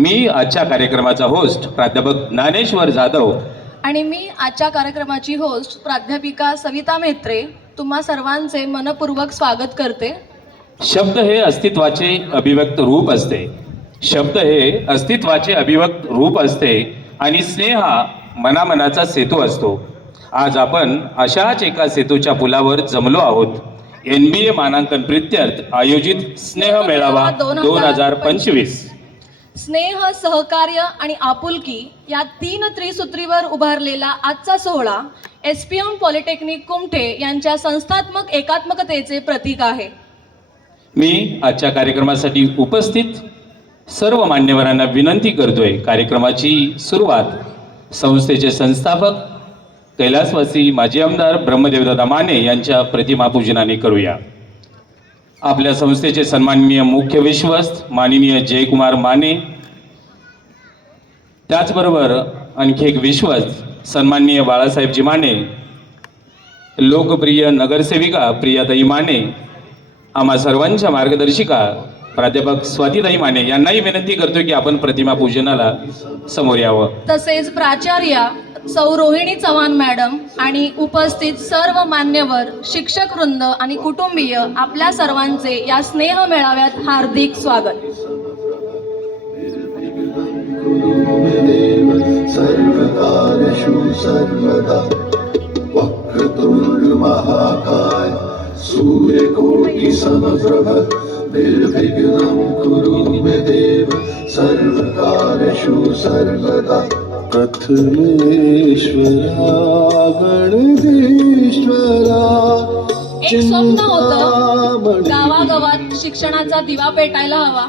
मी आजच्या कार्यक्रमाचा होस्ट प्राध्यापक ज्ञानेश्वर जाधव आणि मी आजच्या कार्यक्रमाची होस्ट प्राध्यापिका सविता मेत्रे तुम्हा सर्वांचे मनपूर्वक स्वागत करते. शब्द हे अस्तित्वाचे अभिव्यक्त रूप असते. शब्द हे अस्तित्वाचे अभिव्यक्त रूप असते आणि स्नेह हा मनामनाचा सेतू असतो. आज आपण अशाच एका सेतूच्या पुलावर जमलो आहोत. NBA मानांकन प्रीत्यर्थ आयोजित स्नेह मेळावा 2025. स्नेह, सहकार्य आणि आपुलकी या 3 त्रिसूत्रीवर उभारलेला आजचा सोहळा SPM पॉलिटेक्निक कुमठे यांच्या संस्थात्मक एकात्मकतेचे प्रतीक आहे. मी आजच्या कार्यक्रमासाठी उपस्थित सर्व मान्यवरांना विनंती करतोय, कार्यक्रमाची सुरुवात संस्थेचे संस्थापक कैलासवासी माजी आमदार ब्रह्मदेवदादा माने यांच्या प्रतिमापूजनाने करूया. आपल्या संस्थेचे सन्माननीय मुख्य विश्वस्त माननीय जयकुमार माने, त्याचबरोबर आणखी एक विश्वस्त सन्माननीय बाळासाहेबजी माने, लोकप्रिय नगरसेविका प्रियाताई माने, आम्हा सर्वांच्या मार्गदर्शिका प्राध्यापक स्वातीताई माने यांनाही विनंती करतोय की आपण प्रतिमा पूजनाला समोर यावं. तसेच प्राचार्य सौ रोहिणी चव्हाण मॅडम आणि उपस्थित सर्व मान्यवर, शिक्षक वृंद आणि कुटुंबीय आपल्या सर्वांचे या स्नेह मेळाव्यात हार्दिक स्वागत. सर्वकार्येषु सर्वदा वक्रतुंड महाकाय सूर्यकोटि समप्रभ निर्विघ्नं कुरु मे देव सर्वकार्येषु सर्वदा प्रथमेश्वरा गणेश्वरा. एक स्वप्न होतं, गावागावात शिक्षणाचा दिवा पेटायला हवा,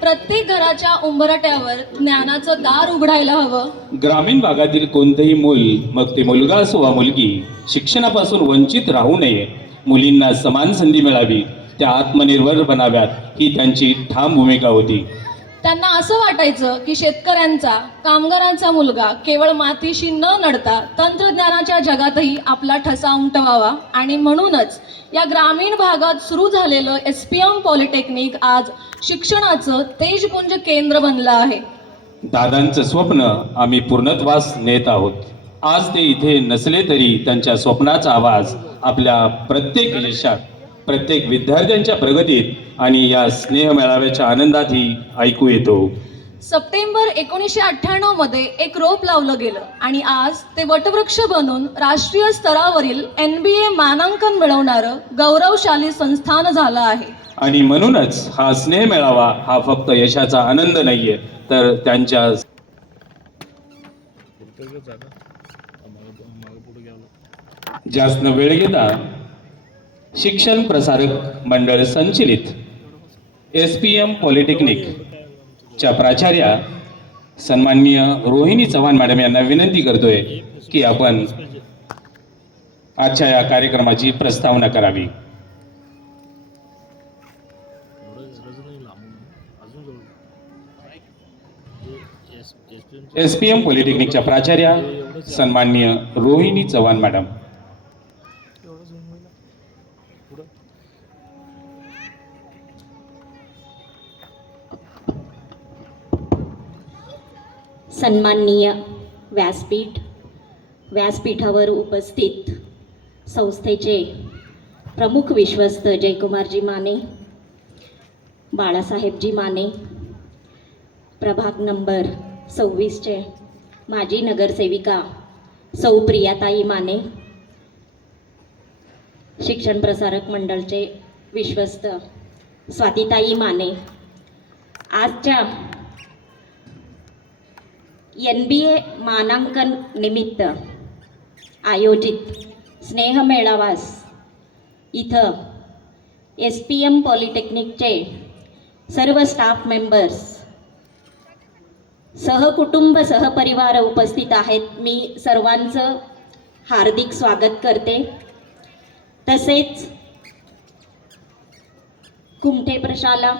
प्रत्येक घराच्या उंबरट्यावर ज्ञानाचं दार उघडायला हवं. ग्रामीण भागातील कोणतेही मूल, मग ते मुलगा असो वा मुलगी, शिक्षणापासून वंचित राहू नये. मुलींना समान संधी मिळावी, त्या आत्मनिर्भर बनाव्यात ही त्यांची ठाम भूमिका होती. त्यांना असं वाटायचं की शेतकऱ्यांचा, कामगारांचा मुलगा केवळ मातीशी न नडता तंत्रज्ञानाच्या जगातही आपला ठसा उमटवावा. आणि म्हणूनच या ग्रामीण भागात सुरू झालेलं SPM पॉलिटेक्निक आज शिक्षणाचं तेजपुंज केंद्र बनलं आहे. दादांचं स्वप्न आम्ही पूर्णत्वास नेत आहोत. आज ते इथे नसले तरी त्यांच्या स्वप्नाचा आवाज आपल्या प्रत्येक यशात, प्रत्येक विद्यार्थ्यांच्या प्रगतीत आणि या स्नेह मेळाव्याच्या आनंदातही ऐकू येतो. सप्टेंबर 1998 मध्ये एक रोप लावलं गेलं आणि आज ते वटवृक्ष बनून राष्ट्रीय स्तरावरील NBA मानांकन मिळवणारं गौरवशाली संस्थान झालं आहे. आणि म्हणूनच हा स्नेह मेळावा हा फक्त यशाचा आनंद नाहीये, तर त्यांच्या जास्त वेळ घेता शिक्षण प्रसारक मंडळ संचलित SPM पॉलिटेक्निक च्या प्राचार्या सन्माननीय रोहिणी चव्हाण मॅडम यांना विनंती करतोय की आपण आजच्या या कार्यक्रमाची प्रस्तावना करावी. SPM पॉलिटेक्निकच्या प्राचार्या सन्माननीय रोहिणी चव्हाण मॅडम. सन्माननीय व्यासपीठावर उपस्थित संस्थेचे प्रमुख विश्वस्त जयकुमारजी माने, बाळासाहेबजी माने, प्रभाग नंबर 26चे माजी नगरसेविका सौ प्रियाताई माने, शिक्षण प्रसारक मंडळचे विश्वस्त स्वातीताई माने, आजच्या NBA मानांकन निमित्त आयोजित स्नेह मेळावास इथं SPM पॉलिटेक्निकचे सर्व स्टाफ मेंबर्स, सहकुटुंब, सहपरिवार उपस्थित आहेत. मी सर्वांचं हार्दिक स्वागत करते. तसेच कुमठे प्रशाला,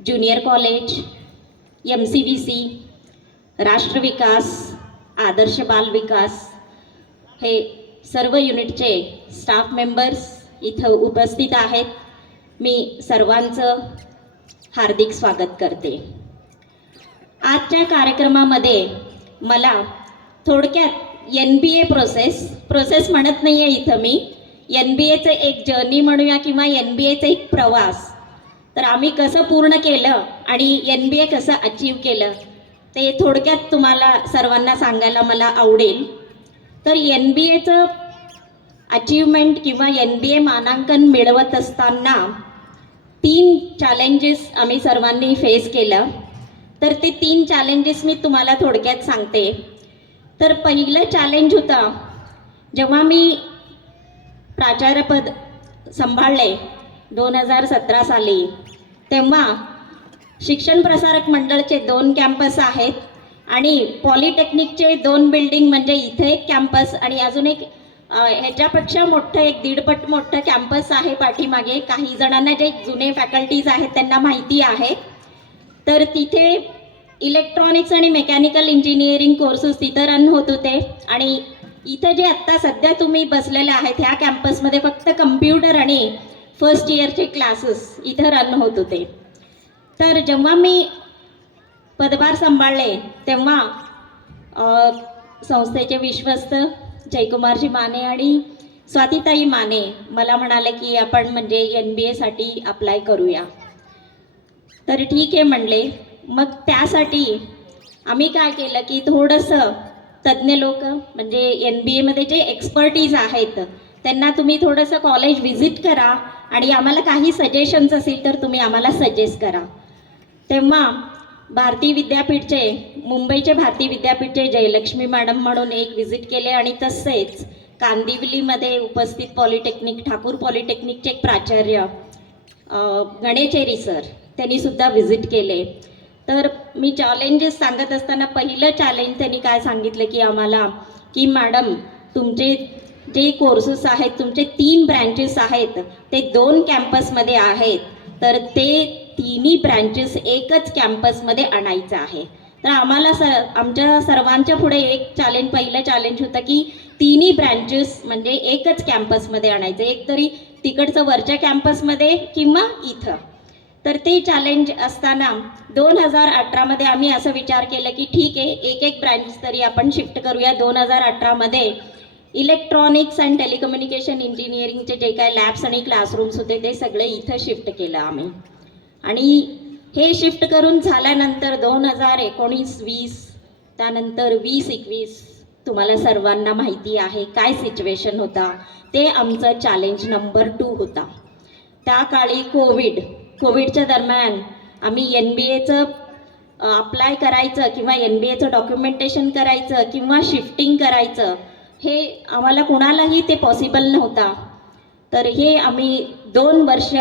ज्युनियर कॉलेज, MCVC, राष्ट्रविकास, आदर्श बाल विकास हे सर्व युनिटचे स्टाफ मेंबर्स इथं उपस्थित आहेत. मी सर्वांचं हार्दिक स्वागत करते. आजच्या कार्यक्रमामध्ये मला थोडक्यात NBA प्रोसेस म्हणत नाही आहे इथं मी, NBAचं एक जर्नी म्हणूया किंवा NBAचं एक प्रवास, तर आम्ही कसं पूर्ण केलं आणि NBA कसं अचीव केलं ते थोडक्यात तुम्हाला सर्वांना सांगायला मला आवडेल. तर NBAचं अचीवमेंट किंवा NBA मानांकन मिळवत असताना 3 चॅलेंजेस आम्ही सर्वांनी फेस केलं. तर ते 3 चॅलेंजेस मी तुम्हाला थोडक्यात सांगते. तर पहिलं चॅलेंज होतं जेव्हा मी प्राचार्यपद सांभाळले 2017 साली, तेव्हा शिक्षण प्रसारक मंडळचे 2 कॅम्पस आहेत आणि पॉलिटेक्निकचे 2 बिल्डिंग, म्हणजे इथे एक कॅम्पस आणि अजून एक ह्याच्यापेक्षा मोठं एक 1.5 पट मोठं कॅम्पस आहे पाठीमागे. काही जणांना जे जुने फॅकल्टीज आहेत त्यांना माहिती आहे. तर तिथे इलेक्ट्रॉनिक्स आणि मेकॅनिकल इंजिनिअरिंग कोर्सेस तिथं रन होत होते आणि इथं जे आत्ता सध्या तुम्ही बसलेले आहेत ह्या कॅम्पसमध्ये फक्त कम्प्युटर आणि फर्स्ट इयरचे क्लासेस इथं रन होत होते. तर जेव्हा मी पदभार सांभाळले तेव्हा संस्थेचे विश्वस्त जयकुमारजी माने आणि स्वातीताई माने मला म्हणाले की आपण म्हणजे NBAसाठी अप्लाय करूया. तर ठीक आहे म्हणले. मग त्यासाठी आम्ही काय केलं की थोडंसं तज्ज्ञ लोक म्हणजे NBAमध्ये जे एक्सपर्टीज आहेत त्यांना तुम्ही थोडंसं कॉलेज व्हिजिट करा आणि आम्हाला काही सजेशन्स असेल तर तुम्ही आम्हाला सजेस्ट करा. तेव्हा भारती विद्यापीठचे, मुंबईचे भारती विद्यापीठचे जयलक्ष्मी मॅडम म्हणून एक व्हिजिट केले आणि तसेच कांदिवलीमध्ये उपस्थित पॉलिटेक्निक, ठाकूर पॉलिटेक्निकचे एक प्राचार्य गणेचेरी सर, त्यांनी सुद्धा व्हिजिट केले. तर मी चॅलेंजेस सांगत असताना पहिलं चॅलेंज त्यांनी काय सांगितलं की आम्हाला की मॅडम तुमचे जे कोर्सेस आहेत, तुमचे 3 ब्रँचेस आहेत ते 2 कॅम्पसमध्ये आहेत, तर ते 3ही ब्रँचेस एकच कॅम्पसमध्ये आणायचं आहे. तर आम्हाला आमच्या सर्वांच्या पुढे एक पहिलं चॅलेंज होतं की 3ही ब्रँचेस म्हणजे एकच कॅम्पसमध्ये आणायचं, एक तरी तिकडचं वरच्या कॅम्पसमध्ये किंवा इथं. तर ते चॅलेंज असताना 2018मध्ये आम्ही असं विचार केला की ठीक आहे, एक ब्रँच तरी आपण शिफ्ट करूया. 2018मध्ये इलेक्ट्रॉनिक्स अँड टेलिकम्युनिकेशन इंजिनिअरिंगचे जे काय लॅब्स आणि क्लासरूम्स होते ते सगळे इथं शिफ्ट केलं आम्ही. आणि हे शिफ्ट करून झाल्यानंतर 2019-20 त्यानंतर 20-21 तुम्हाला सर्वांना माहिती आहे काय सिच्युएशन होता. ते आमचं चॅलेंज नंबर 2 होता. त्या काळी कोविडच्या दरम्यान आम्ही NBAचं अप्लाय करायचं किंवा NBAचं डॉक्युमेंटेशन करायचं किंवा शिफ्टिंग करायचं हे आम्हाला कुणालाही ते पॉसिबल नव्हता. तर हे आम्ही 2 वर्ष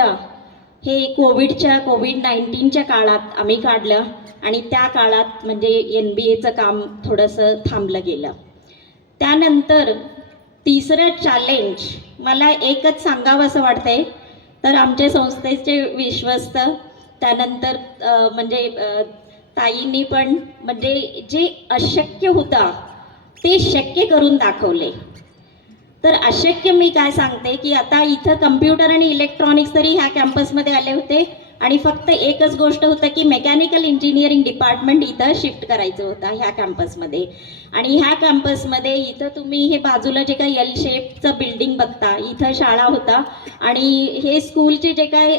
हे कोविड-19च्या काळात आम्ही काढलं आणि त्या काळात म्हणजे NBAचं काम थोडंसं थांबलं गेलं. त्यानंतर तिसरं चॅलेंज मला एकच सांगावं असं वाटतंय. तर आमच्या संस्थेचे विश्वस्त त्यानंतर म्हणजे ताईंनी पण म्हणजे जे अशक्य होतं ते शक्य करून दाखवले. तर अशक्य मी काय सांगते की आता इथं कम्प्युटर आणि इलेक्ट्रॉनिक्स तरी ह्या कॅम्पसमध्ये आले होते आणि फक्त एकच गोष्ट होतं की मेकॅनिकल इंजिनिअरिंग डिपार्टमेंट इथं शिफ्ट करायचं होतं ह्या कॅम्पसमध्ये. आणि ह्या कॅम्पसमध्ये इथं तुम्ही हे बाजूला जे काही L शेपचं बिल्डिंग बघता, इथं शाळा होता आणि हे स्कूलचे जे काय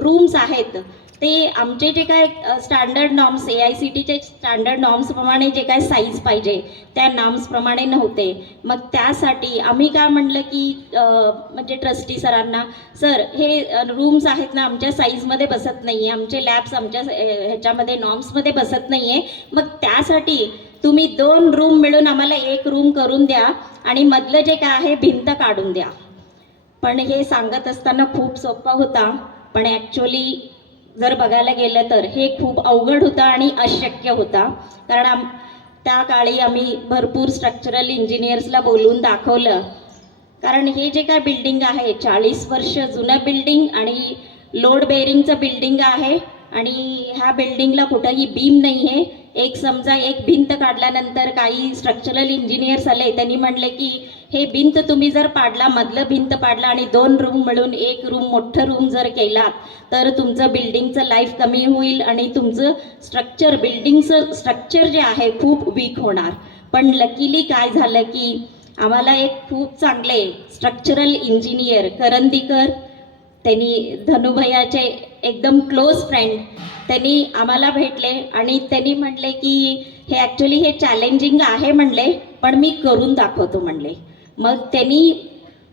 रूम्स आहेत ते आमचे जे काय स्टँडर्ड नॉर्म्स AICTEचे स्टँडर्ड नॉर्म्सप्रमाणे जे काय साईज पाहिजे त्या नॉर्म्सप्रमाणे नव्हते. मग त्यासाठी आम्ही काय म्हणलं की म्हणजे ट्रस्टी सरांना, सर हे रूम्स आहेत ना आमच्या साईजमध्ये बसत नाही आहे, आमचे लॅब्स आमच्या ह्याच्यामध्ये नॉर्म्समध्ये बसत नाही आहे, मग त्यासाठी तुम्ही 2 रूम मिळून आम्हाला 1 रूम करून द्या आणि मधलं जे काय आहे भिंत काढून द्या. पण हे सांगत असताना खूप सोपं होता, पण ॲक्च्युली जर बघायला गेलं तर हे खूप अवघड होतं आणि अशक्य होता. कारण त्या काळी आम्ही भरपूर स्ट्रक्चरल इंजिनियर्सला बोलवून दाखवलं. कारण हे जे काय बिल्डिंग आहे 40 वर्ष जुनं बिल्डिंग आणि लोड बेरिंगचं बिल्डिंग आहे आणि ह्या बिल्डिंगला कुठंही बीम नाही आहे. एक समजा एक भिंत काढल्यानंतर काही स्ट्रक्चरल इंजिनियर्स आले, त्यांनी म्हणले की हे भिंत तुम्ही जर पाडला, मधलं भिंत पाडला आणि 2 रूम मिळून एक रूम मोठं रूम जर केलात तर तुमचं बिल्डिंगचं लाईफ कमी होईल आणि तुमचं स्ट्रक्चर, बिल्डिंगचं स्ट्रक्चर जे आहे खूप वीक होणार. पण लकीली काय झालं की आम्हाला एक खूप चांगले स्ट्रक्चरल इंजिनियर करंदीकर, त्यांनी धनुभैयाचे एकदम क्लोज फ्रेंड, त्यांनी आम्हाला भेटले आणि त्यांनी म्हणले की हे ॲक्च्युली हे चॅलेंजिंग आहे म्हणले, पण मी करून दाखवतो म्हणले. मग त्यांनी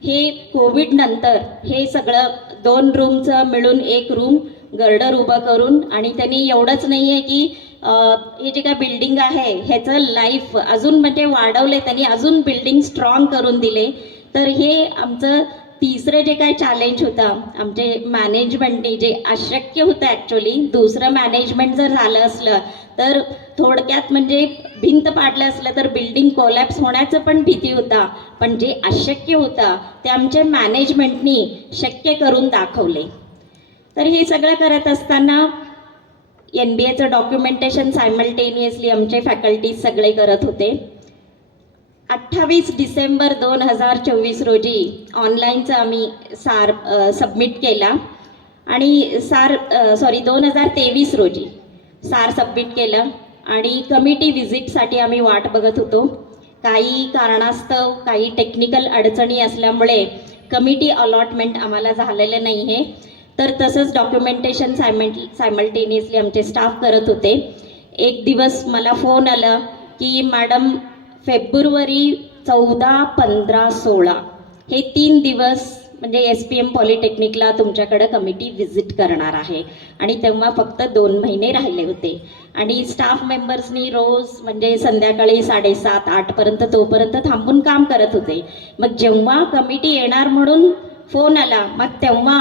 हे कोविड नंतर हे सगळं 2 रूमचं मिळून एक रूम गर्डर उभं करून, आणि त्यांनी एवढंच नाही आहे की हे जे काय बिल्डिंग आहे ह्याचं लाईफ अजून म्हणजे वाढवले, त्यांनी अजून बिल्डिंग स्ट्रॉंग करून दिले. तर हे आमचं तिसरं जे काय चॅलेंज होतं आमचे मॅनेजमेंटने, जे अशक्य होतं ॲक्च्युली, दुसरं मॅनेजमेंट जर झालं असलं तर थोडक्यात म्हणजे भिंत पाडलं असलं तर बिल्डिंग कोलॅप्स होण्याचं पण भीती होता, पण जे अशक्य होतं ते आमच्या मॅनेजमेंटनी शक्य करून दाखवले. तर हे सगळं करत असताना NBA डॉक्युमेंटेशन सायमल्टेनियसली आमचे फॅकल्टीज सगळे करत होते. 28 डिसेंबर 2024 रोजी ऑनलाईनचं आम्ही सार सबमिट केला आणि 2023 रोजी सार सबमिट केलं आणि कमिटी व्हिजिटसाठी आम्ही वाट बघत होतो. काही कारणास्तव काही टेक्निकल अडचणी असल्यामुळे कमिटी अलॉटमेंट आम्हाला झालेलं नाही आहे. तर तसंच डॉक्युमेंटेशन सायमल्टेनियसली आमचे स्टाफ करत होते. एक दिवस मला फोन आला की मॅडम फेब्रुवारी 14, 15, 16 हे 3 दिवस म्हणजे SPM पॉलिटेक्निकला तुमच्याकडं कमिटी व्हिजिट करणार आहे. आणि तेव्हा फक्त 2 महिने राहिले होते आणि स्टाफ मेंबर्सनी रोज म्हणजे संध्याकाळी 7:30, 8पर्यंत तोपर्यंत थांबून काम करत होते. मग जेव्हा कमिटी येणार म्हणून फोन आला, मग तेव्हा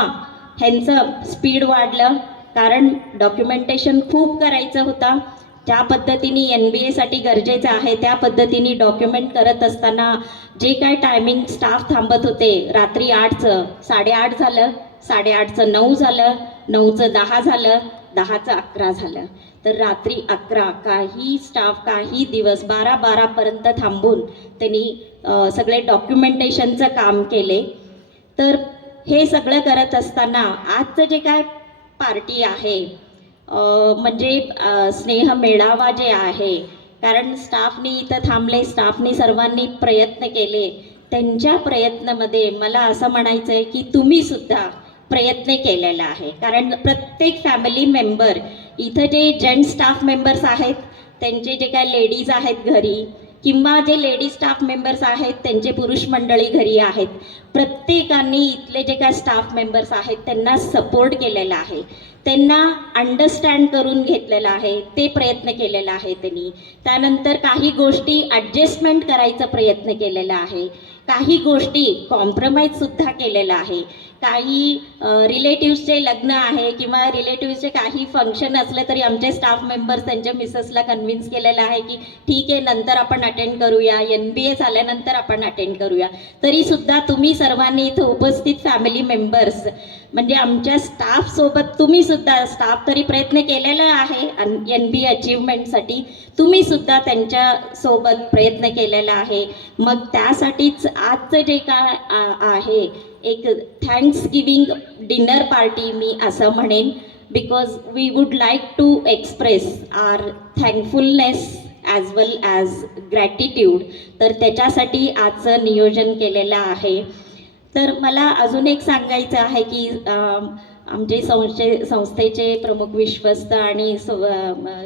ह्यांचं स्पीड वाढलं, कारण डॉक्युमेंटेशन खूप करायचं होतं. ज्या पद्धतीने NBA गरजेचं आहे त्या पद्धतीने डॉक्युमेंट करत असताना जे काय टायमिंग स्टाफ थांबत होते, रात्री 8चं 8:30 झालं, 8:30चं 9 झालं, 9चं 10 झालं, 10चं 11 झालं. तर रात्री 11 काही स्टाफ काही दिवस 12-12पर्यंत थांबून त्यांनी सगळे डॉक्युमेंटेशनचं काम केले. तर हे सगळं करत असताना आजचं जे काय पार्टी आहे म्हणजे स्नेह मेळावा जे आहे, कारण स्टाफनी इथं थांबले, स्टाफनी सर्वांनी प्रयत्न केले. त्यांच्या प्रयत्नामध्ये मला असं म्हणायचं आहे की तुम्ही सुद्धा प्रयत्न केलेला आहे. कारण प्रत्येक फॅमिली मेंबर इथं जे जेंट्स स्टाफ मेंबर्स आहेत त्यांचे जे काय लेडीज आहेत घरी, किंवा जे लेडीज स्टाफ मेंबर्स आहेत त्यांचे पुरुष मंडळी घरी आहेत, प्रत्येकाने इथले जे काय स्टाफ मेंबर्स आहेत त्यांना सपोर्ट केलेला आहे, त्यांना अंडरस्टँड करून घेतलेलं आहे, ते प्रयत्न केलेला आहे त्यांनी. त्यानंतर काही गोष्टी ॲडजस्टमेंट करायचा प्रयत्न केलेला आहे, काही गोष्टी कॉम्प्रोमाइजसुद्धा केलेला आहे. काही रिलेटिव्सचे लग्न आहे किंवा रिलेटिव्सचे काही फंक्शन असले तरी आमचे स्टाफ मेंबर्स त्यांच्या मिसेसला कन्व्हिन्स केलेलं आहे की ठीक आहे नंतर आपण अटेंड करूया, NBA झाल्यानंतर आपण अटेंड करूया. तरीसुद्धा तुम्ही सर्वांनी इथं उपस्थित फॅमिली मेंबर्स म्हणजे आमच्या स्टाफसोबत तुम्हीसुद्धा, स्टाफ तरी प्रयत्न केलेला आहे NBA अचीवमेंटसाठी, तुम्हीसुद्धा त्यांच्यासोबत प्रयत्न केलेला आहे. मग त्यासाठीच आजचं जे काय आहे एक थँक्स गिविंग डिनर पार्टी मी असं म्हणेन, because we would like to express our thankfulness as well as gratitude. तर त्याच्यासाठी आजचं नियोजन केलेलं आहे. तर मला अजून एक सांगायचं आहे की आमचे संस्थेचे प्रमुख विश्वस्त आणि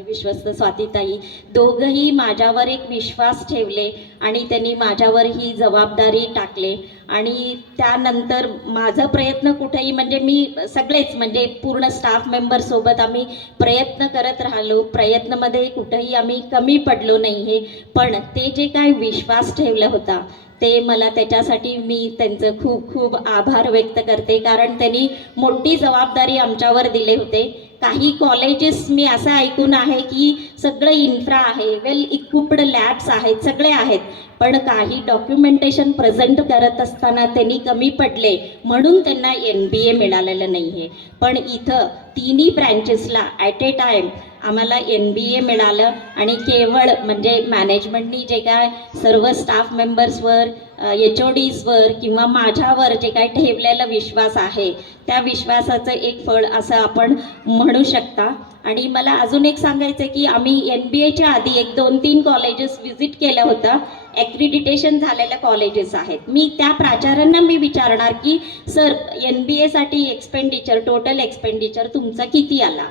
विश्वस्त स्वातीताई दोघंही माझ्यावर एक विश्वास ठेवले आणि त्यांनी माझ्यावर ही जबाबदारी टाकले. आणि त्यानंतर माझा प्रयत्न कुठेही म्हणजे मी सगळेच म्हणजे पूर्ण स्टाफ मेंबरसोबत आम्ही प्रयत्न करत राहिलो, प्रयत्नामध्ये कुठेही आम्ही कमी पडलो नाही आहे. पण ते जे काय विश्वास ठेवला होता ते मला त्याच्यासाठी मी त्यांचं खूप खूप आभार व्यक्त करते, कारण त्यांनी मोठी जबाबदारी आमच्यावर दिले होते. काही कॉलेजेस मी असं ऐकून आहे की सगळं इन्फ्रा आहे, वेल इक्विप्ड लॅब्स आहेत, सगळे आहेत, पण काही डॉक्युमेंटेशन प्रेझेंट करत असताना त्यांनी कमी पडले म्हणून त्यांना MBA मिळालेलं नाही आहे. पण इथं तिन्ही ब्रँचेसला ॲट ए टाईम आम्हाला MBA मिळालं आणि केवळ म्हणजे मॅनेजमेंटनी जे काय सर्व स्टाफ मेंबर्सवर, HODsवर किंवा माझ्यावर जे काय ठेवलेला विश्वास आहे त्या विश्वासाचं एक फळ असं आपण म्हणू शकता. आणि मला अजून एक सांगायचं आहे की आम्ही MBAच्या आधी 1-2-3 कॉलेजेस व्हिजिट केलं होतं, ॲक्रिडिटेशन झालेल्या कॉलेजेस आहेत. मी त्या प्राचार्यांना मी विचारणार की सर MBAसाठी एक्सपेंडिचर, टोटल एक्सपेंडिचर तुमचा किती आला?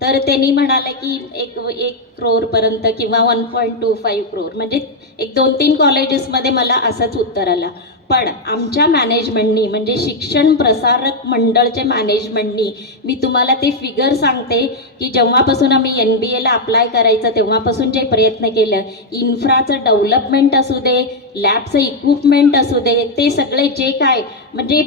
तर त्यांनी म्हणाले की एक करोडपर्यंत किंवा 1.25 करोड, म्हणजे 1-2-3 कॉलेजेसमध्ये मला असंच उत्तर आलं. पण आमच्या मॅनेजमेंटनी म्हणजे शिक्षण प्रसारक मंडळच्या मॅनेजमेंटनी मी तुम्हाला ते फिगर सांगते की जेव्हापासून आम्ही MBAला अप्लाय करायचं तेव्हापासून जे प्रयत्न केलं, इन्फ्राचं डेव्हलपमेंट असू दे, लॅबचं इक्विपमेंट असू दे, ते सगळे जे काय म्हणजे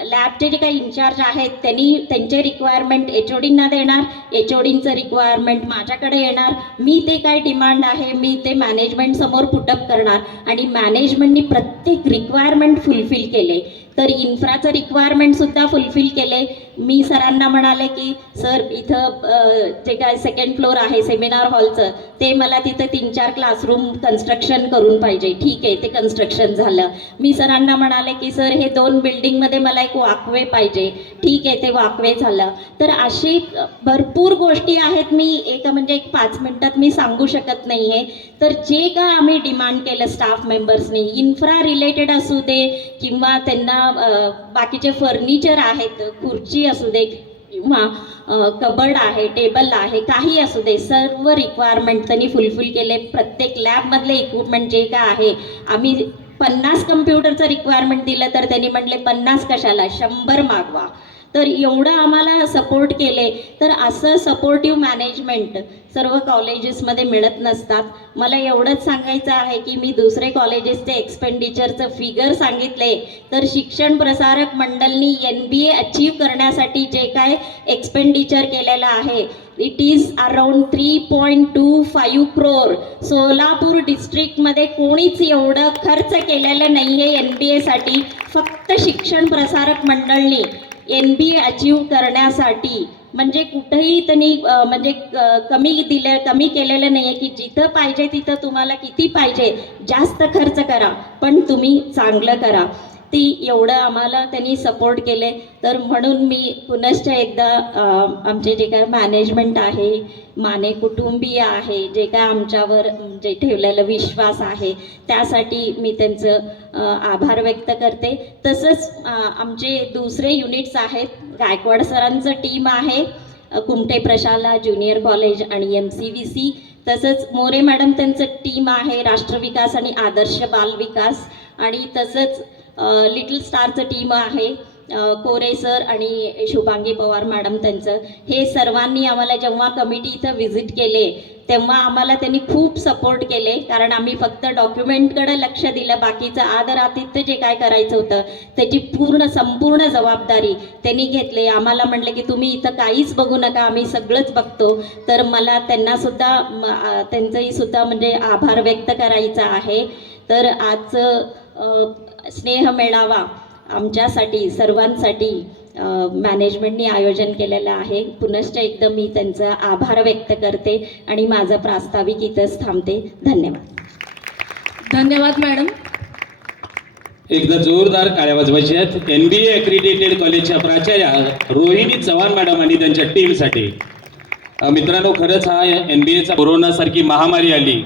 लॅबचे जे काही इन्चार्ज आहेत त्यांनी त्यांचे रिक्वायरमेंट HODंना देणार, HODंचं रिक्वायरमेंट माझ्याकडे येणार, मी ते काय डिमांड आहे मी ते मॅनेजमेंटसमोर पुटअप करणार आणि मॅनेजमेंटनी प्रत्येक रिक्वायरमेंट फुलफिल केले. तर इन्फ्राचं रिक्वायरमेंटसुद्धा फुलफिल केले. मी सरांना म्हणाले की सर इथं जे काय 2nd फ्लोअर आहे सेमिनार हॉलचं, ते मला तिथं 3-4 क्लासरूम कन्स्ट्रक्शन करून पाहिजे. ठीक आहे, ते कन्स्ट्रक्शन झालं. मी सरांना म्हणाले की सर हे 2 बिल्डिंगमध्ये मला एक वॉकवे पाहिजे. ठीक आहे, ते वॉकवे झालं. तर अशी भरपूर गोष्टी आहेत, मी एक 5 मिनिटात मी सांगू शकत नाही आहे. तर जे काय आम्ही डिमांड केलं स्टाफ मेंबर्सनी, इन्फ्रा रिलेटेड असू दे किंवा त्यांना बाकीचे फर्निचर आहेत, खुर्ची असू दे किंवा कबड आहे, टेबल आहे, काही असू दे, सर्व रिक्वायरमेंट त्यांनी फुलफिल केले. प्रत्येक लॅबमधले इक्विपमेंट जे काय आहे, आम्ही 50 कम्प्युटरचं रिक्वायरमेंट दिलं तर त्यांनी म्हटले 50 कशाला, 100 मागवा. तर एवढं आम्हाला सपोर्ट केले. तर असं सपोर्टिव्ह मॅनेजमेंट सर्व कॉलेजेसमध्ये मिळत नसतात. मला एवढंच सांगायचं आहे की मी दुसरे कॉलेजेसचे एक्सपेंडिचरचं फिगर सांगितले तर शिक्षण प्रसारक मंडळनी MBA अचीव करण्यासाठी जे काय एक्सपेंडिचर केलेलं आहे it is around 3.25 crore. Solapur डिस्ट्रिक्टमध्ये कोणीच एवढं खर्च केलेलं नाही आहे MBAसाठी. फक्त शिक्षण प्रसारक मंडळनी MBA अचीव करण्यासाठी म्हणजे कुठेही त्यांनी कमी केलेलं नाही आहे की जिथं पाहिजे तिथं तुम्हाला किती पाहिजे जास्त खर्च करा पण तुम्ही चांगलं करा. ती एवढं आम्हाला त्यांनी सपोर्ट केले. तर म्हणून मी पुनश्च एकदा आमचे जे काय मॅनेजमेंट आहे, माने कुटुंबीय आहे, जे काय आमच्यावर जे ठेवलेला विश्वास आहे त्यासाठी मी त्यांचं आभार व्यक्त करते. तसंच आमचे दुसरे युनिट्स आहेत, गायकवाड सरांचं टीम आहे, कुमटे प्रशाला ज्युनियर कॉलेज आणि MCVC. तसंच मोरे मॅडम त्यांचं टीम आहे, राष्ट्रविकास आणि आदर्श बाल विकास. आणि तसंच लिटल स्टारचं टीम आहे, कोरे सर आणि शुभांगी पवार मॅडम त्यांचं. हे सर्वांनी आम्हाला जेव्हा कमिटी इथं व्हिजिट केले तेव्हा आम्हाला त्यांनी खूप सपोर्ट केले. कारण आम्ही फक्त डॉक्युमेंटकडे लक्ष दिलं, बाकीचं आदरातिथ्य जे काय करायचं होतं त्याची संपूर्ण जबाबदारी त्यांनी घेतली. आम्हाला म्हटलं की तुम्ही इथं काहीच बघू नका, आम्ही सगळंच बघतो. तर मला त्यांनासुद्धा त्यांचंही सुद्धा म्हणजे आभार व्यक्त करायचा आहे. तर आजचं स्नेह मेळावा आमच्यासाठी सर्वांसाठी मॅनेजमेंटनी आयोजन केलेलं आहे. पुनश्च एकदा मी त्यांचा आभार व्यक्त करते आणि माझं प्रास्ताविक इथंच थांबते. धन्यवाद. धन्यवाद मॅडम. एकदा जोरदार टाळ्या वाजवायच्या आहेत MBA ॲक्रिडिटेड कॉलेजच्या प्राचार्या रोहिणी चव्हाण मॅडम आणि त्यांच्या टीमसाठी. मित्रांनो, खरंच हा MBAचा कोरोनासारखी महामारी आली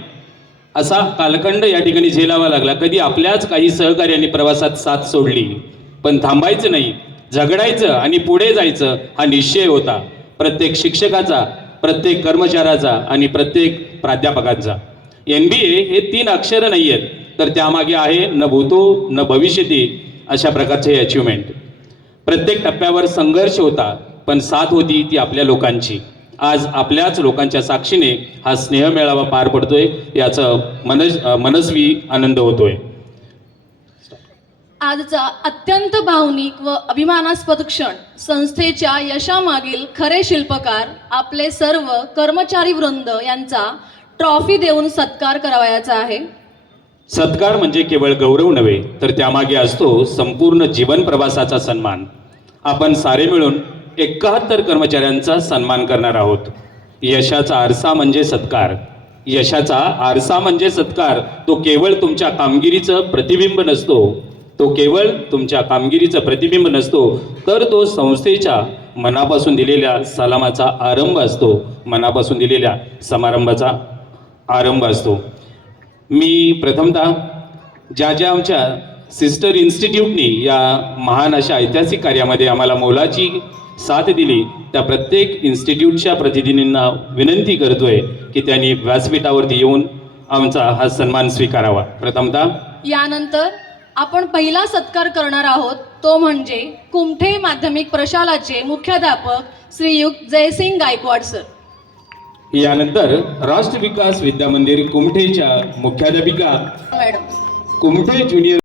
असा कालखंड या ठिकाणी झेलावा लागला. कधी आपल्याच काही सहकार्यांनी प्रवासात साथ सोडली, पण थांबायचं नाही, झगडायचं आणि पुढे जायचं हा निश्चय होता प्रत्येक शिक्षकाचा, प्रत्येक कर्मचाऱ्याचा आणि प्रत्येक प्राध्यापकांचा. MBA हे 3 अक्षरं नाही आहेत, तर त्यामागे आहे न भूतो न भविष्यती अशा प्रकारचे हे अचिव्हमेंट. प्रत्येक टप्प्यावर संघर्ष होता, पण साथ होती ती आपल्या लोकांची. आज आपल्याच लोकांच्या साक्षीने हा स्नेह मेळावा पार पडतोय, याचा मनस्वी आनंद होतोय. आजचा अत्यंत भावनिक व अभिमानास्पद क्षण संस्थेच्या यशामागील खरे शिल्पकार आपले सर्व कर्मचारी वृंद यांचा ट्रॉफी देऊन सत्कार करावयाचा आहे. सत्कार म्हणजे केवळ गौरव नव्हे, तर त्यामागे असतो संपूर्ण जीवन प्रवासाचा सन्मान. आपण सारे मिळून 71 कर्मचाऱ्यांचा सन्मान करणार आहोत. यशाचा आरसा म्हणजे सत्कार. यशाचा आरसा म्हणजे सत्कार. तो केवळ तुमच्या कामगिरीचं प्रतिबिंब नसतो, तर तो संस्थेच्या मनापासून दिलेल्या सलामाचा आरंभ असतो, मनापासून दिलेल्या समारंभाचा आरंभ असतो. मी प्रथमतः ज्या आमच्या सिस्टर इन्स्टिट्यूटनी या महान अशा ऐतिहासिक कार्यामध्ये आम्हाला मोलाची साथ दिली, त्या प्रत्येक इन्स्टिट्यूटच्या प्रतिनिधींना विनंती करतोय की त्यांनी व्यासपीठावरती येऊन आमचा हा सन्मान स्वीकारावा. प्रथमतः यानंतर आपण पहिला सत्कार करणार आहोत, तो म्हणजे कुमठे माध्यमिक प्रशालाचे मुख्याध्यापक श्रीयुक्त जयसिंग गायकवाड सर. यानंतर राष्ट्र विकास विद्यामंदिर कुमठेच्या मुख्याध्यापिका मॅडम. कुमठे ज्युनियर